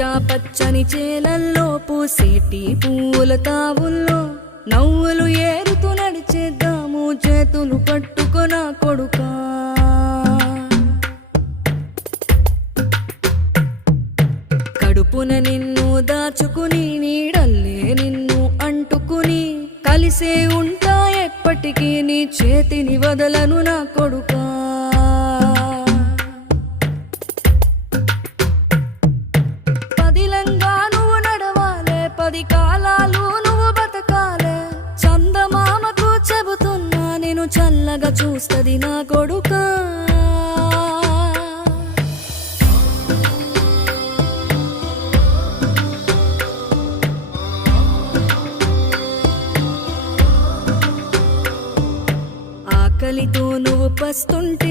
పచ్చా పచ్చని చేలల్లో పూసేటి పూల తావుల్లో నవ్వులు ఏరుతూ నడిచేద్దాము చేతులు పట్టుకొన కొడుకా. కడుపున నిన్ను దాచుకుని నీడల్లే నిన్ను అంటుకుని కలిసే ఉంటా ఎప్పటికీ నీ చేతిని వదలను నా కొడుకా. పదిలంగా నువ్వు నడవాలే, 10 కాలాలు నువ్వు బతకాలే. చందమామకు చెబుతున్నా నేను చల్లగా చూస్తది నా కొడుకా. ఆకలితో నువ్వు పస్తుంటే